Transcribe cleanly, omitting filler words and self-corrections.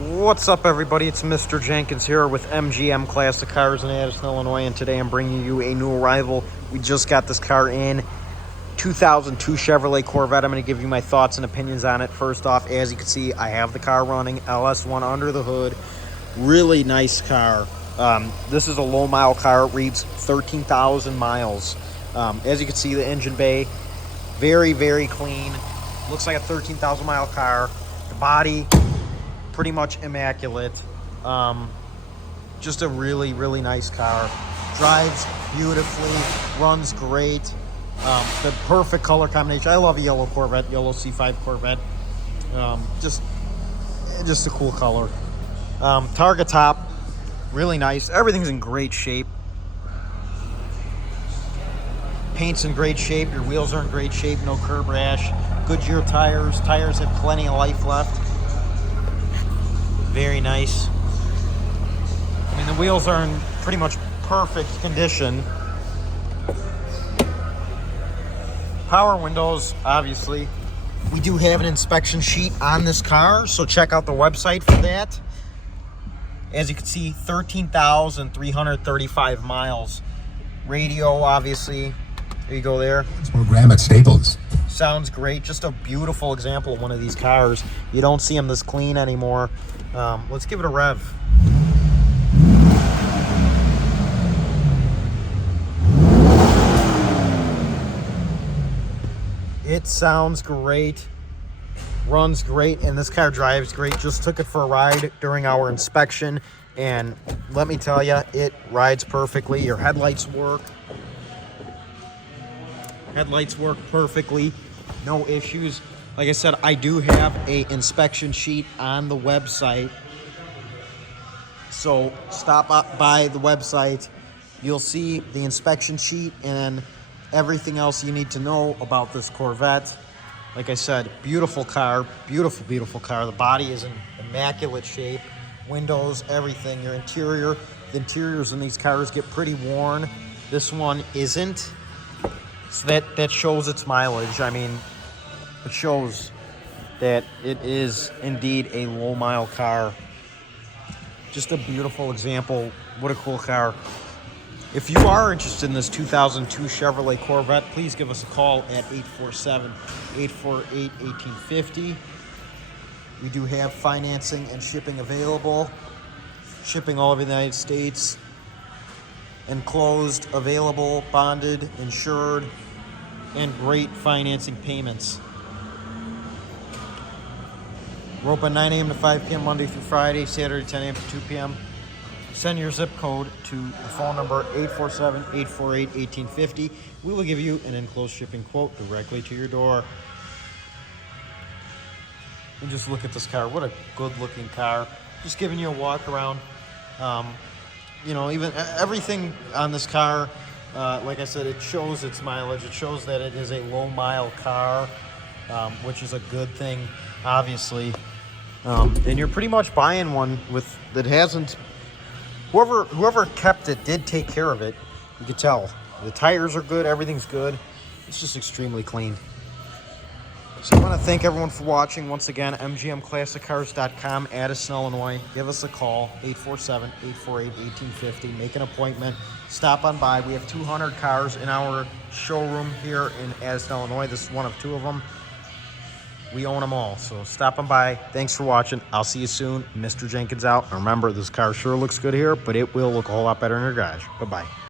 What's up, everybody? It's Mr. Jenkins here with MGM Classic Cars in Addison, Illinois, and today I'm bringing you a new arrival. We just got this car in, 2002 Chevrolet Corvette. I'm going to give you my thoughts and opinions on it. First off, as you can see, I have the car running, LS1 under the hood. Really nice car. This is a low-mile car. It reads 13,000 miles. As you can see, the engine bay, very, very clean. Looks like a 13,000-mile car. The body, pretty much immaculate. Just a really, really nice car. Drives beautifully, runs great. The perfect color combination. I love a yellow Corvette, yellow C5 Corvette. Just a cool color. Targa top, really nice. Everything's in great shape. Paint's in great shape. Your wheels are in great shape. No curb rash. Goodyear tires. Tires have plenty of life left. Very nice. I mean, the wheels are in pretty much perfect condition. Power windows, obviously. We do have an inspection sheet on this car, so check out the website for that. As you can see, 13,335 miles. Radio, obviously. There you go there. Program at Staples. Sounds great. Just a beautiful example of one of these cars. You don't see them this clean anymore. Let's give it a rev. It sounds great, runs great, and this car drives great. Just took it for a ride during our inspection, and let me tell you, it rides perfectly. Your headlights work. Headlights work perfectly, no issues. Like I said, I do have a inspection sheet on the website, so stop by the website. You'll see the inspection sheet and everything else you need to know about this Corvette. Like I said, beautiful car, beautiful, beautiful car. The body is in immaculate shape. Windows, everything. Your interior, the interiors in these cars get pretty worn. This one isn't. So that shows its mileage. I mean, it shows that it is indeed a low mile car. Just a beautiful example. What a cool car. If you are interested in this 2002 Chevrolet Corvette, please give us a call at 847-848-1850. We do have financing and shipping available. Shipping all over the United States. Enclosed, available, bonded, insured, and great financing payments. We're open 9 a.m. to 5 p.m. Monday through Friday, Saturday 10 a.m. to 2 p.m. Send your zip code to the phone number 847-848-1850. We will give you an enclosed shipping quote directly to your door. And just look at this car. What a good-looking car. Just giving you a walk around. You know, even everything on this car, like I said, it shows its mileage. It shows that it is a low-mile car, which is a good thing, obviously. And you're pretty much buying one that hasn't. Whoever kept it did take care of it. You can tell. The tires are good. Everything's good. It's just extremely clean. So I want to thank everyone for watching. Once again, MGMClassicCars.com, Addison, Illinois. Give us a call, 847-848-1850. Make an appointment. Stop on by. We have 200 cars in our showroom here in Addison, Illinois. This is one of two of them. We own them all, so stop on by. Thanks for watching. I'll see you soon. Mr. Jenkins out. And remember, this car sure looks good here, but it will look a whole lot better in your garage. Bye-bye.